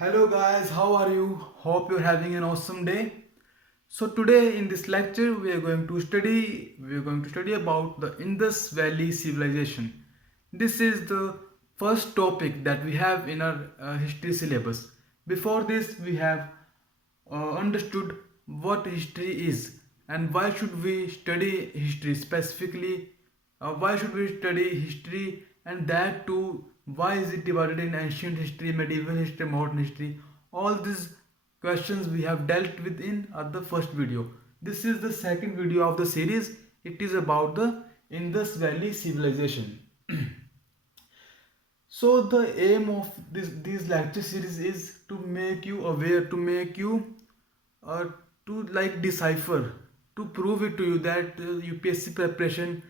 Hello guys, how are you? Hope you're having an awesome day. So today in this lecture we are going to study about the Indus Valley civilization. This is the first topic that we have in our history syllabus. Before this we have understood what history is and why should we study history specifically, why should we study history, and that too why is it divided in ancient history, medieval history, modern history. All these questions we have dealt with in the first video. This is the second video of the series. It is about the Indus Valley civilization. So the aim of this lecture series is to make you aware, to make you uh, to like decipher, to prove it to you that UPSC preparation,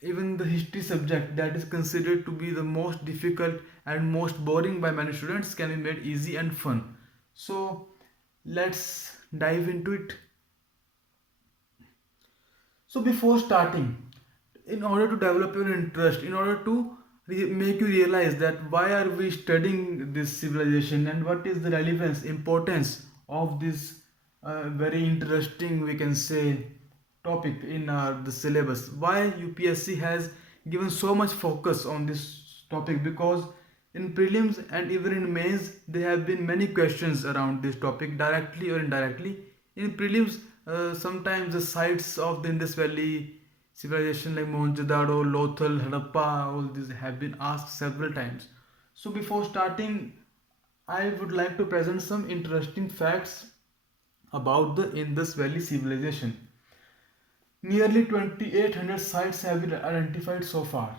even the history subject that is considered to be the most difficult and most boring by many students, can be made easy and fun. So let's dive into it. So before starting, in order to develop your interest, in order to make you realize that why are we studying this civilization and what is the relevance, importance of this very interesting, we can say, topic in the syllabus. Why UPSC has given so much focus on this topic? Because in prelims and even in mains there have been many questions around this topic directly or indirectly. In prelims, sometimes the sites of the Indus Valley civilization like Mohenjo-daro, Lothal, Harappa, all these have been asked several times. So before starting, I would like to present some interesting facts about the Indus Valley civilization. Nearly 2800 sites have been identified so far.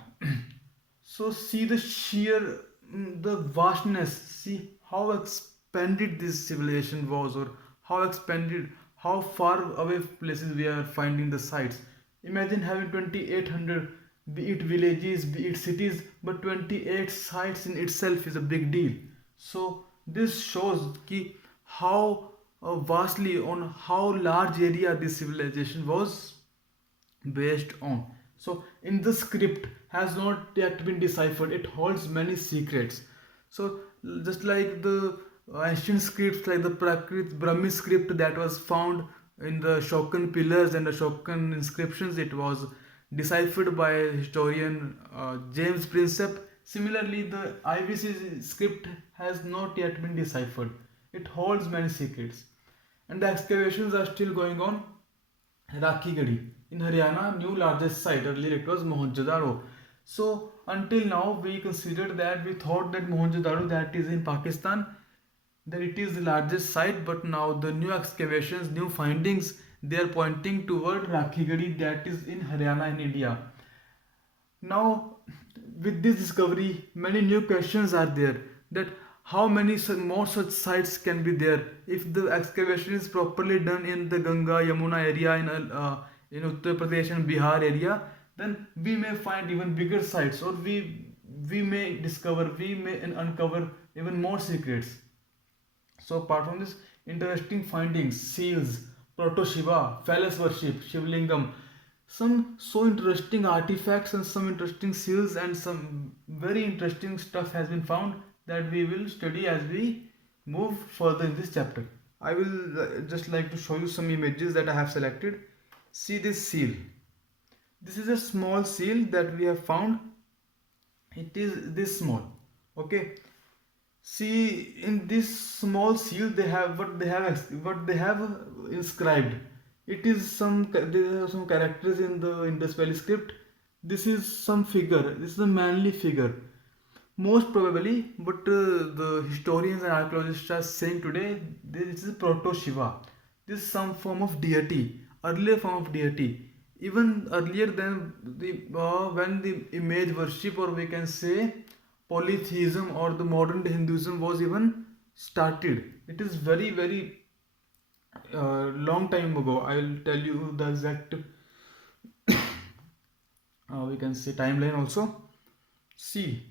So see the sheer, the vastness, see how expanded this civilization was, or how expanded, how far away places we are finding the sites. Imagine having 2800, be it villages, be it cities, but 28 sites in itself is a big deal. So this shows ki how vastly, on how large area this civilization was based on. So in the script has not yet been deciphered, it holds many secrets. So just like the ancient scripts like the Prakrit Brahmi script that was found in the Ashokan pillars and Ashokan inscriptions, it was deciphered by historian James Prinsep. Similarly, the IVC script has not yet been deciphered, it holds many secrets, and the excavations are still going on. Rakhigadi in Haryana, new largest site. Earlier it was Mohenjo-daro. So until now we considered that, we thought that Mohenjo-daro, that is in Pakistan, that it is the largest site, but now the new excavations, new findings, they are pointing toward Rakhigadi, that is in Haryana in India. Now, with this discovery, many new questions are there, that how many more such sites can be there if the excavation is properly done in the Ganga Yamuna area in Uttar Pradesh and Bihar area. Then we may find even bigger sites, or we may discover, we may uncover even more secrets. So apart from this interesting findings, seals, proto Shiva, phallus worship, Shivlingam, some so interesting artifacts and some interesting seals and some very interesting stuff has been found that we will study as we move further in this chapter. I will just like to show you some images that I have selected. See this seal. This is a small seal that we have found. It is this small. Okay. See, in this small seal, they have what they have inscribed. It is some, there are some characters in the Indus Valley script. This is some figure. This is a manly figure, most probably. But the historians and archaeologists are saying today this is Proto Shiva. This is some form of deity, earlier form of deity, even earlier than the when the image worship, or we can say polytheism, or the modern day Hinduism was even started. It is very very long time ago. I will tell you the exact we can say timeline also. See,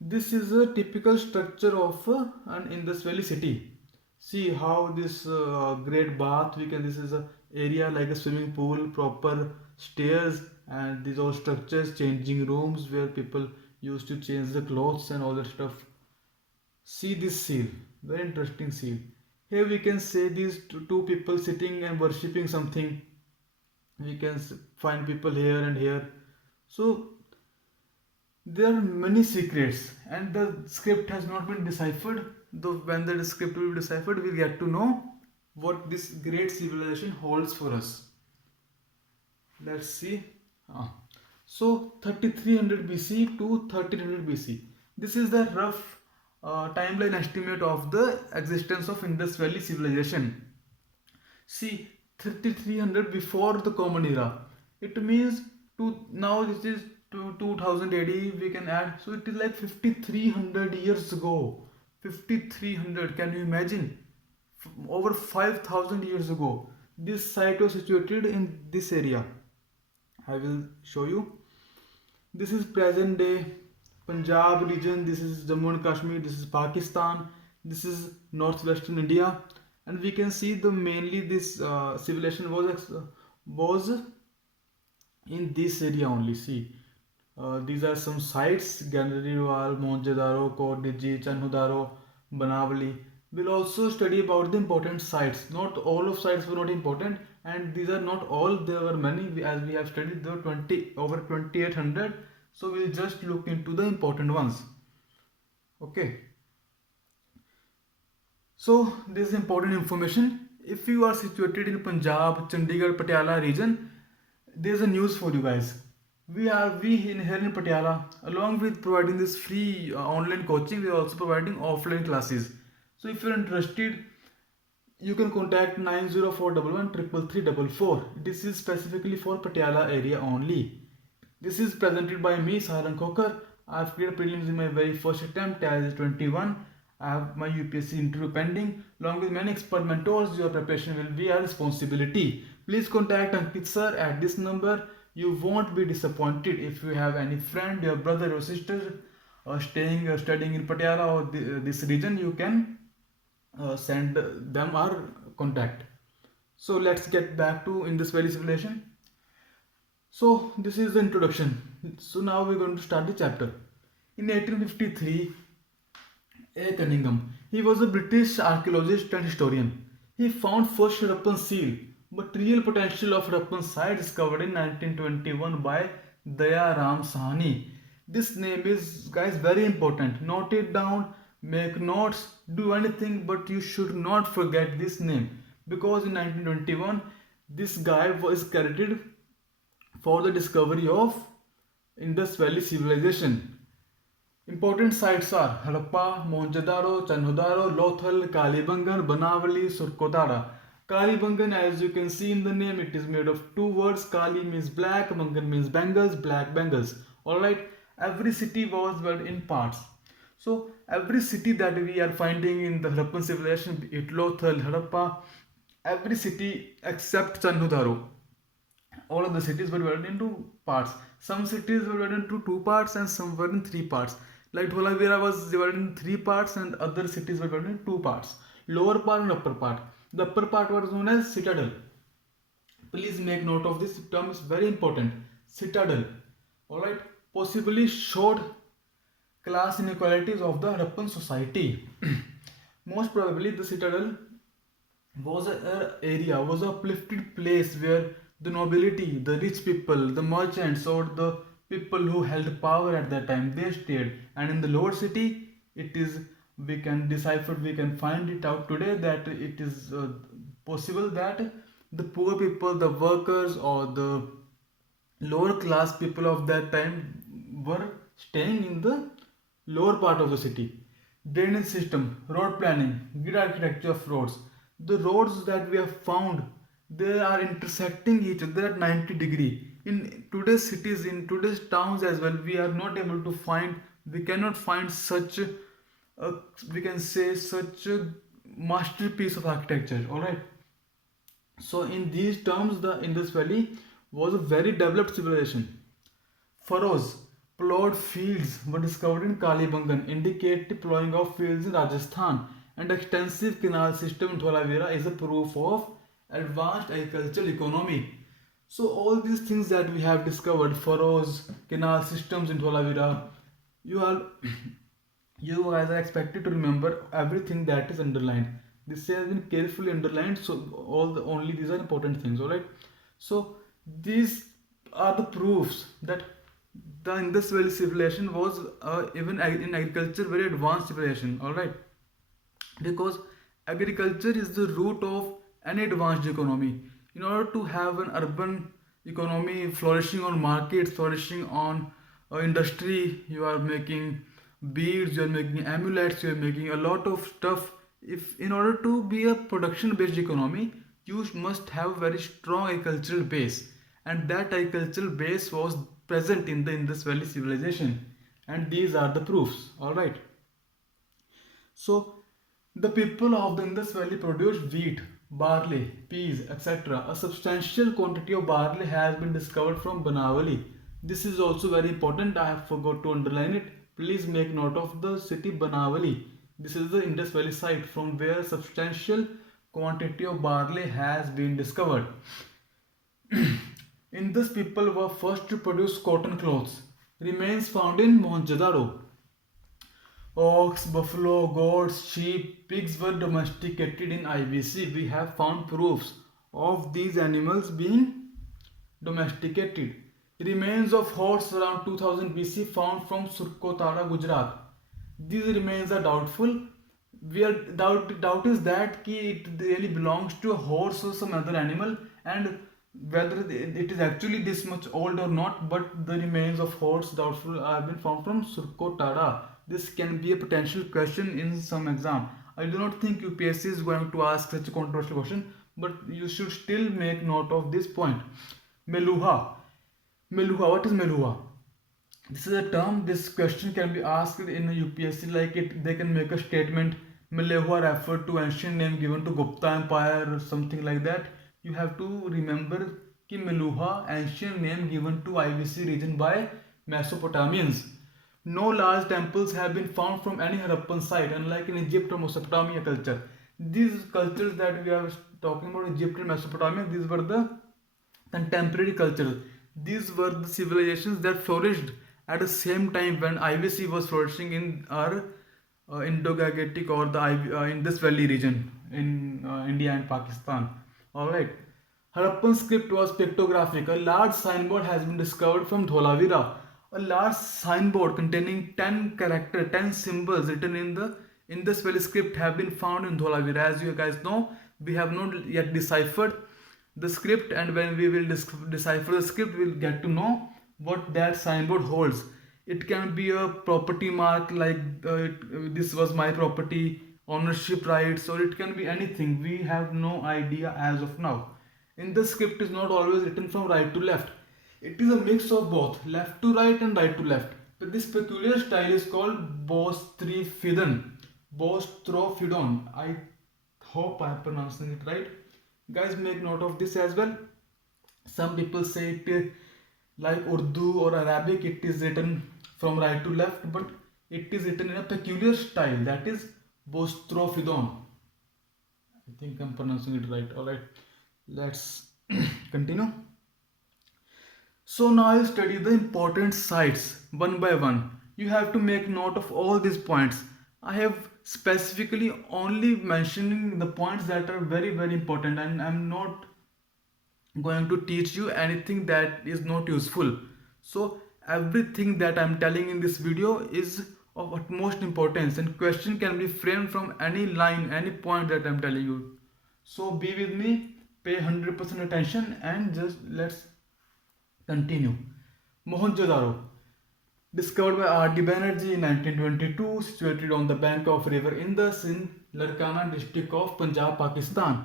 this is a typical structure of an Indus Valley city. See how this great bath, we can, this is a area like a swimming pool, proper stairs, and these all structures, changing rooms where people used to change the clothes and all that stuff. See this seal, very interesting seal. Here we can say these two people sitting and worshipping something. We can find people here and here. So there are many secrets, and the script has not been deciphered. Though when the script will be deciphered, we'll get to know what this great civilization holds for us. Let's see. Ah. So 3300 BC to 1300 BC. This is the rough timeline estimate of the existence of Indus Valley civilization. See, 3300 before the Common Era. It means to now this is to 2000 AD we can add. So it is like 5300 years ago. 5300. Can you imagine? Over 5000 years ago. This site was situated in this area. I will show you. This is present day Punjab region. This is Jammu and Kashmir. This is Pakistan. This is northwestern India, and we can see the mainly this civilization was in this area only. See, these are some sites: Ganariwal, Mohenjo-daro, Kodiji, Chanhudaro, Banavali. We'll also study about the important sites. Not all of sites were not important, and these are not all. There were many, as we have studied. There were 20 over 2800. So we'll just look into the important ones. Okay. So this is important information. If you are situated in Punjab, Chandigarh, Patiala region, there's a news for you guys. We in here in Patiala, along with providing this free online coaching, we are also providing offline classes. So if you're interested, you can contact 90411 This is specifically for Patiala area only. This is presented by me, Sarang Khokar. I have cleared prelims in my very first attempt as 21. I have my UPSC interview pending. Along with many expert mentors, your preparation will be a responsibility. Please contact Ankit sir at this number. You won't be disappointed. If you have any friend, your brother or sister studying in Patiala or this region, you can send them our contact. So let's get back to Indus Valley civilization. So this is the introduction. So now we're going to start the chapter. In 1853, A. Cunningham, he was a British archaeologist and historian. He found first Harappan seal, but real potential of Harappan site discovered in 1921 by Daya Ram Sahani. This name is, guys, very important. Note it down, make notes, do anything, but you should not forget this name, because in 1921 this guy was credited for the discovery of Indus Valley civilization. Important sites are Harappa, Mohenjo-daro, Chanhudaro, Lothal, Kalibangan, Banavali, Surkodara. Kalibangan, as you can see in the name, it is made of two words. Kali means black, Bangan means bangles, black bangles. Alright, every city was divided in parts. So every city that we are finding in the Harappan civilization, be it Lothal, Harappa, every city except Chanhudaro, all of the cities were divided into parts. Some cities were divided into two parts and some were in three parts. Like Dholavira was divided in three parts and other cities were divided in two parts. Lower part and upper part. The upper part was known as citadel. Please make note of this term, is very important. Citadel. Alright. Possibly showed class inequalities of the Harappan society. Most probably the citadel was was a uplifted place where the nobility, the rich people, the merchants, or the people who held power at that time, they stayed. And in the lower city, it is, we can decipher, we can find it out today that it is possible that the poor people, the workers, or the lower class people of that time were staying in the lower part of the city. Drainage system, road planning, grid architecture of roads. The roads that we have found, they are intersecting each other at 90-degree. In today's cities, in today's towns as well, we are not able to find, we cannot find such a, we can say, such a masterpiece of architecture. Alright. So in these terms, the Indus Valley was a very developed civilization. Furrows, plowed fields were discovered in Kalibangan, indicate plowing of fields in Rajasthan, and extensive canal system in Dholavira is a proof of advanced agricultural economy. So all these things that we have discovered, furrows, canal systems in Dholavira, you are You guys are expected to remember everything that is underlined. This has been carefully underlined, so all the only these are important things. All right. So these are the proofs that the Indus Valley civilization was even in agriculture very advanced civilization. All right, because agriculture is the root of any advanced economy. In order to have an urban economy flourishing on markets, flourishing on industry, you are making beads, you are making amulets, you are making a lot of stuff. If in order to be a production based economy, you must have a very strong agricultural base, and that agricultural base was present in the Indus Valley civilization, and these are the proofs. All right. So, the people of the Indus Valley produced wheat, barley, peas, etc. A substantial quantity of barley has been discovered from Banavali. This is also very important. I have forgot to underline it. Please make note of the city Banavali. This is the Indus Valley site from where substantial quantity of barley has been discovered. Indus people were first to produce cotton clothes. Remains found in Mohenjo-daro. Ox, buffalo, goats, sheep, pigs were domesticated in IBC. We have found proofs of these animals being domesticated. Remains of horse around 2000 BC found from Surkotara, Gujarat. These remains are doubtful. Doubt is that it really belongs to a horse or some other animal, and whether it is actually this much old or not. But the remains of horse doubtful have been found from Surkotara. This can be a potential question in some exam. I do not think UPSC is going to ask such a controversial question, but you should still make note of this point. Meluha. Meluha. What is Meluha? This is a term. This question can be asked in a UPSC. Like it, they can make a statement. Meluha referred to ancient name given to Gupta Empire or something like that. You have to remember कि Meluha ancient name given to IBC region by Mesopotamians. No large temples have been found from any Harappan site, unlike in Egypt or Mesopotamia culture. These cultures that we are talking about, Egypt and Mesopotamia, these were the contemporary cultures. These were the civilizations that flourished at the same time when IBC was flourishing in our Indo-Gangetic or the Indus Valley region in India and Pakistan. All right. Harappan script was pictographic. A large signboard has been discovered from Dholavira. A large signboard containing 10 characters, 10 symbols written in the Indus Valley script have been found in Dholavira. As you guys know, we have not yet deciphered the script, and when we will decipher the script, we'll get to know what that signboard holds. It can be a property mark like this was my property, ownership rights, or it can be anything. We have no idea as of now. In the script is not always written from right to left. It is a mix of both left to right and right to left. But this peculiar style is called Bostrifidon. Bostrophodon. I hope I am pronouncing it right. Guys, make note of this as well. Some people say it like Urdu or Arabic, it is written from right to left, but it is written in a peculiar style, that is Bostrophodon. I think I'm pronouncing it right. Alright, let's continue. So now you study the important sites one by one. You have to make note of all these points. I have specifically only mentioning the points that are very important, and I'm not going to teach you anything that is not useful. So everything that I'm telling in this video is of utmost importance, and question can be framed from any line, any point that I'm telling you. So be with me, pay 100% attention, and just let's continue. Mohenjo-daro, discovered by R.D. Banerjee in 1922, situated on the bank of river Indus in Larkana district of Punjab, Pakistan.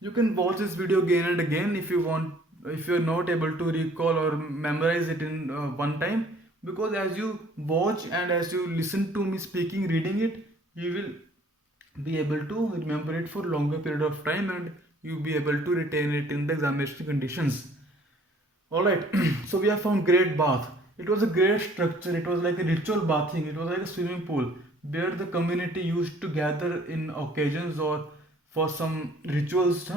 You can watch this video again and again if you want, if you are not able to recall or memorize it in one time, because as you watch and as you listen to me speaking, reading it, you will be able to remember it for longer period of time, and you'll be able to retain it in the examination conditions. Alright, so we have found great bath. It was a great structure, it was like a ritual bathing, it was like a swimming pool where the community used to gather in occasions or for some rituals.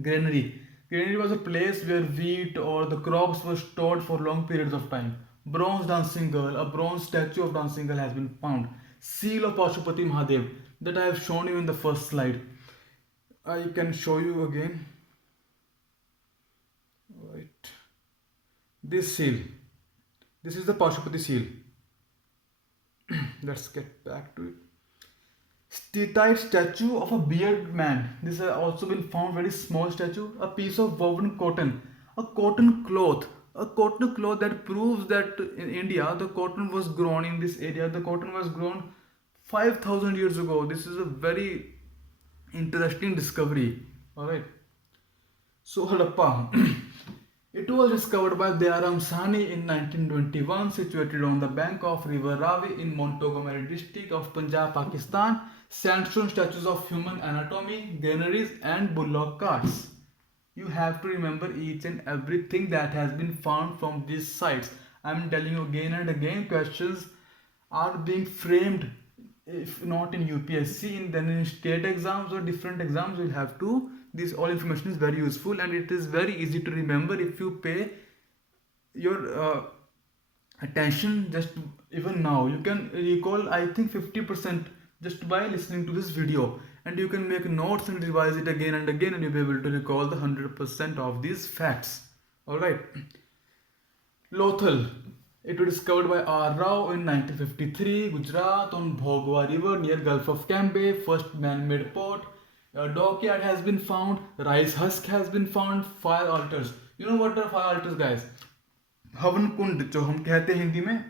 Granary. Granary was a place where wheat or the crops were stored for long periods of time. bronze dancing girl, a bronze statue of dancing girl has been found. Seal of Pashupati Mahadev that I have shown you in the first slide. I can show you again. Right. This seal. This is the Pashupati seal. Let's get back to it. Stitite statue of a bearded man. This has also been found, very small statue. A piece of woven cotton, a cotton cloth that proves that in India the cotton was grown in this area. The cotton was grown 5,000 years ago. This is a very interesting discovery. All right. So Harappa. It was discovered by Dayaram Sahni in 1921, situated on the bank of River Ravi in Montgomery district of Punjab, Pakistan. Sandstone statues of human anatomy, granaries, and bullock carts. You have to remember each and everything that has been found from these sites. I am telling you again and again, questions are being framed, if not in UPSC, then in state exams or different exams. You'll have to, this all information is very useful and it is very easy to remember if you pay your attention. Just even now you can recall, I think, 50% just by listening to this video, and you can make notes and revise it again and again, and you'll be able to recall the 100% of these facts. All right. Lothal. It was discovered by R. Rao in 1953, Gujarat, on Bhogwa River near Gulf of Cambay. First man-made port. A dockyard has been found. Rice husk has been found. Fire altars. You know what are fire altars, guys? हवन कुंड जो हम कहते हैं हिंदी में,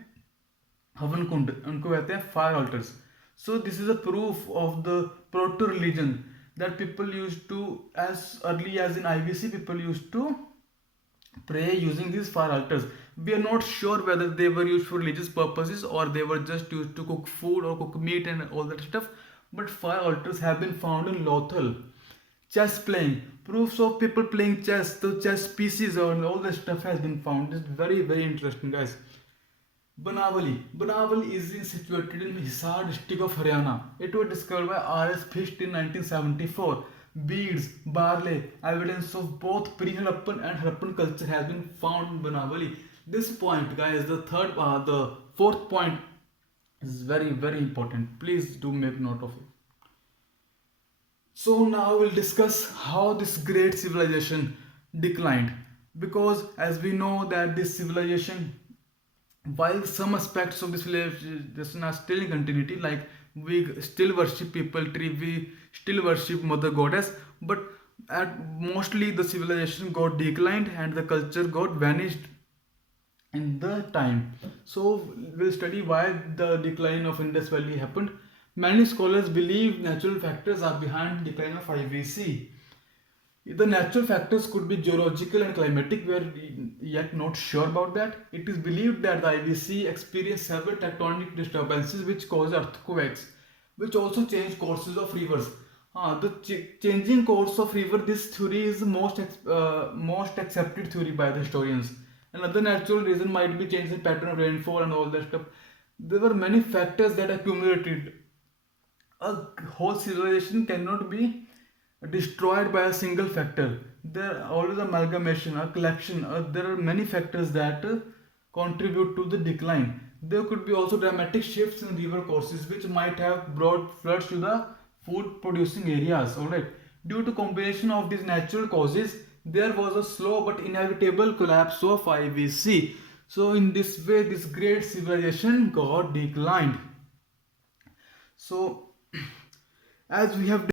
हवन कुंड, उनको कहते हैं fire altars. So this is a proof of the proto religion that people used to, as early as in IBC, people used to pray using these fire altars. We are not sure whether they were used for religious purposes or they were just used to cook food or cook meat and all that stuff. But fire altars have been found in Lothal. Chess playing, proofs of people playing chess, the chess pieces and all that stuff has been found. It's very, very interesting, guys. Banavali. Banavali is situated in Hisar district of Haryana. It was discovered by R.S. Fish in 1974. Beads, barley, evidence of both pre-Harappan and Harappan culture has been found in Banavali. This point, guys, the fourth point is very, very important. Please do make note of it. So now we'll discuss how this great civilization declined. Because as we know that this civilization, while some aspects of this civilization are still in continuity, like we still worship people tree, we still worship mother goddess, but mostly the civilization got declined and the culture got vanished in the time. So we'll study why the decline of Indus Valley happened. Many scholars believe natural factors are behind the decline of IVC. The natural factors could be geological and climatic. We are yet not sure about that. It is believed that the IVC experienced several tectonic disturbances which caused earthquakes, which also changed courses of rivers. The changing course of river, this theory is the most accepted theory by the historians. Another natural reason might be change in pattern of rainfall and all that stuff. There were many factors that accumulated. A whole civilization cannot be destroyed by a single factor. There are always amalgamation, a collection. There are many factors that contribute to the decline. There could be also dramatic shifts in river courses which might have brought floods to the food producing areas. Alright. Due to combination of these natural causes, there was a slow but inevitable collapse of IVC. So in this way, this great civilization got declined. So as we have